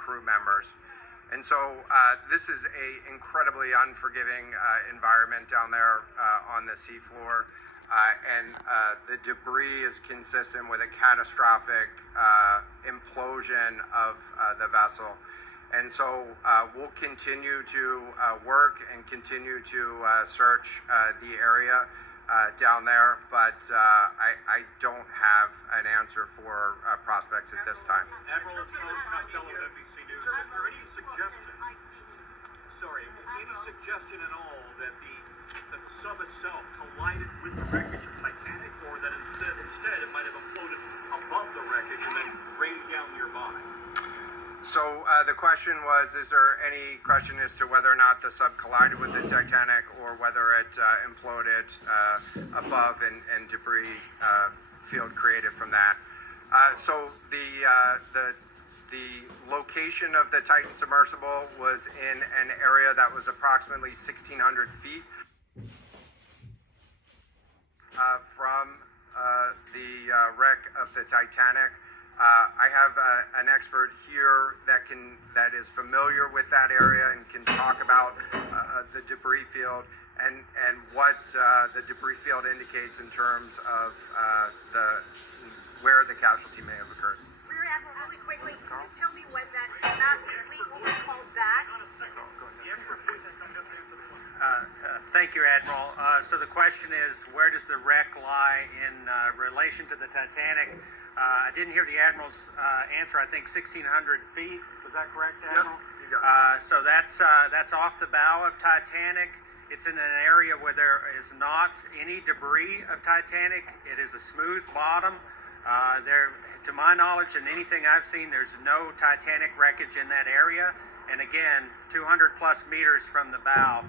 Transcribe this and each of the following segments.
crew members. And so this is a incredibly unforgiving environment down there on the seafloor. And the debris is consistent with a catastrophic implosion of the vessel. And so we'll continue to work and continue to search the area down there, but I don't have an answer for prospects at this time. Admiral, it's Tom Costello at NBC News. Is there any suggestion, any suggestion at all that the sub itself collided with the wreckage of Titanic, or that instead it might have imploded above the wreckage and then rained down nearby? So the question was, is there any question as to whether or not the sub collided with the Titanic or whether it imploded above and debris field created from that? So the location of the Titan submersible was in an area that was approximately 1,600 feet from the wreck of the Titanic. I have an expert here that is familiar with that area and can talk about the debris field and what the debris field indicates in terms of where the casualty may have occurred. Rear Admiral, really quickly, can you tell me when that massive fleet was called back? Thank you, Admiral. So the question is, where does the wreck lie in relation to the Titanic? I didn't hear the Admiral's answer. I think 1,600 feet. Was that correct, Admiral? Yep, you got it. So that's off the bow of Titanic. It's in an area where there is not any debris of Titanic. It is a smooth bottom. To my knowledge and anything I've seen, there's no Titanic wreckage in that area. And again, 200 plus meters from the bow,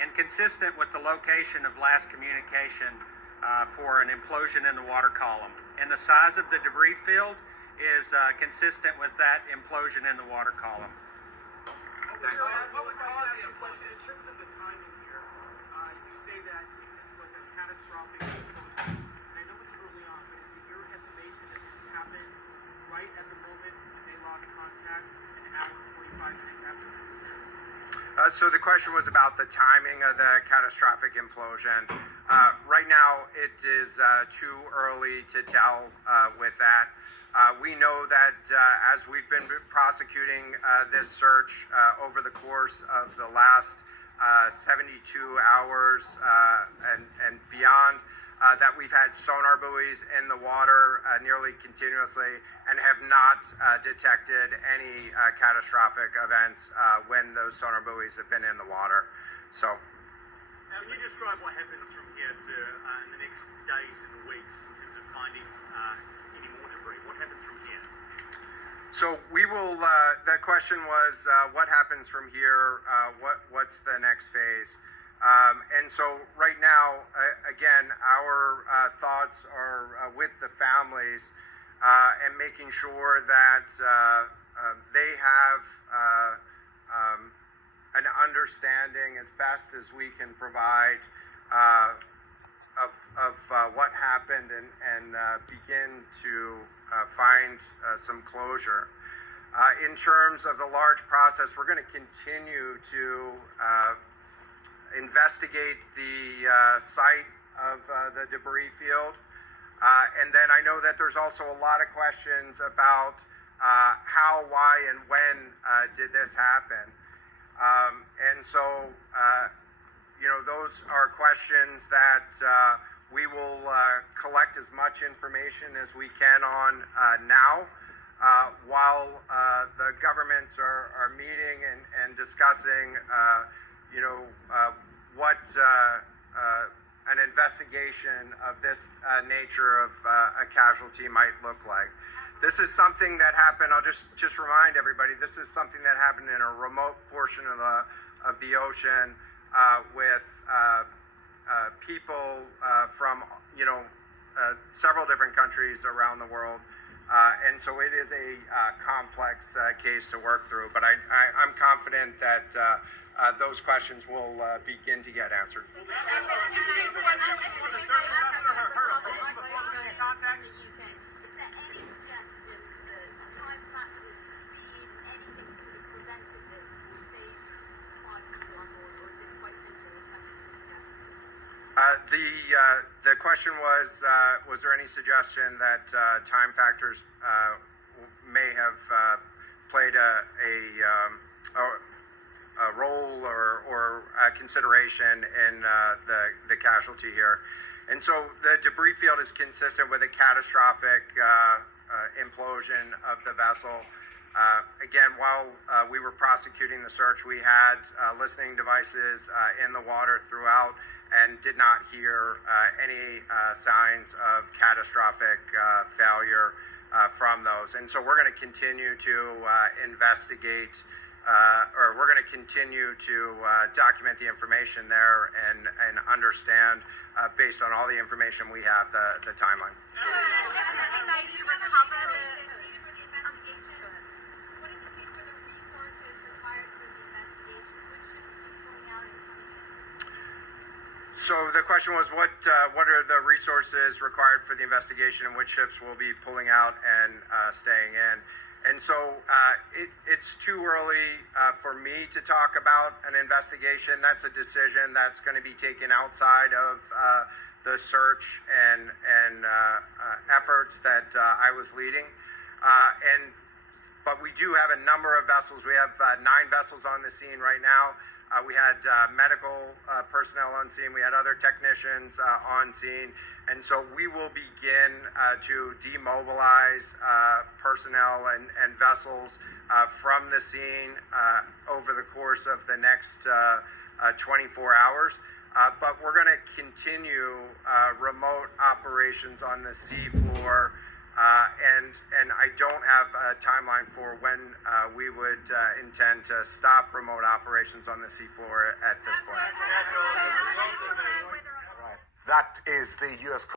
and consistent with the location of last communication for an implosion in the water column. And the size of the debris field is consistent with that implosion in the water column. What would cause the implosion? In terms of the timing here, you say that this was a catastrophic implosion. And I know it's early on, but is it your estimation that this happened right at the moment that they lost contact, an hour and 45 minutes after the descent? So the question was about the timing of the catastrophic implosion. Right now, it is too early to tell with that. We know that as we've been prosecuting this search over the course of the last 72 hours and beyond, that we've had sonar buoys in the water nearly continuously and have not detected any catastrophic events when those sonar buoys have been in the water. So, Can you describe what happens from here, sir, in the next days and weeks in terms of finding any more debris? What happens from here? So we will. The question was, what happens from here? What's the next phase? And so right now, again, our thoughts are with the families and making sure that they have an understanding as best as we can provide of what happened and begin to find some closure. In terms of the large process, we're going to continue to investigate the site of the debris field. And then I know that there's also a lot of questions about how, why, and when did this happen. And so, those are questions that we will collect as much information as we can on now, while the governments are meeting and discussing what an investigation of this nature of a casualty might look like. This is something that happened. I'll just remind everybody. This is something that happened in a remote portion of the ocean with people from several different countries around the world. And so it is a complex case to work through. But I'm confident that those questions will begin to get answered. Is there any suggestion that time factors, speed, anything The question was there any suggestion that time factors may have played a role or a consideration in the casualty here? And so the debris field is consistent with a catastrophic implosion of the vessel. Again, while we were prosecuting the search, we had listening devices in the water throughout and did not hear any signs of catastrophic failure from those. And so we're going to continue to investigate, or we're going to continue to document the information there and understand, based on all the information we have, the timeline. So the question was, what are the resources required for the investigation, and which ships will be pulling out and staying in? And so it's too early for me to talk about an investigation. That's a decision that's going to be taken outside of the search and efforts that I was leading. But we do have a number of vessels. We have 9 vessels on the scene right now. We had medical personnel on scene. We had other technicians on scene. And so we will begin to demobilize personnel and vessels from the scene over the course of the next 24 hours. But we're going to continue remote operations on the seafloor. And I don't have a timeline for when we would intend to stop remote operations on the seafloor at this point. That is the U.S.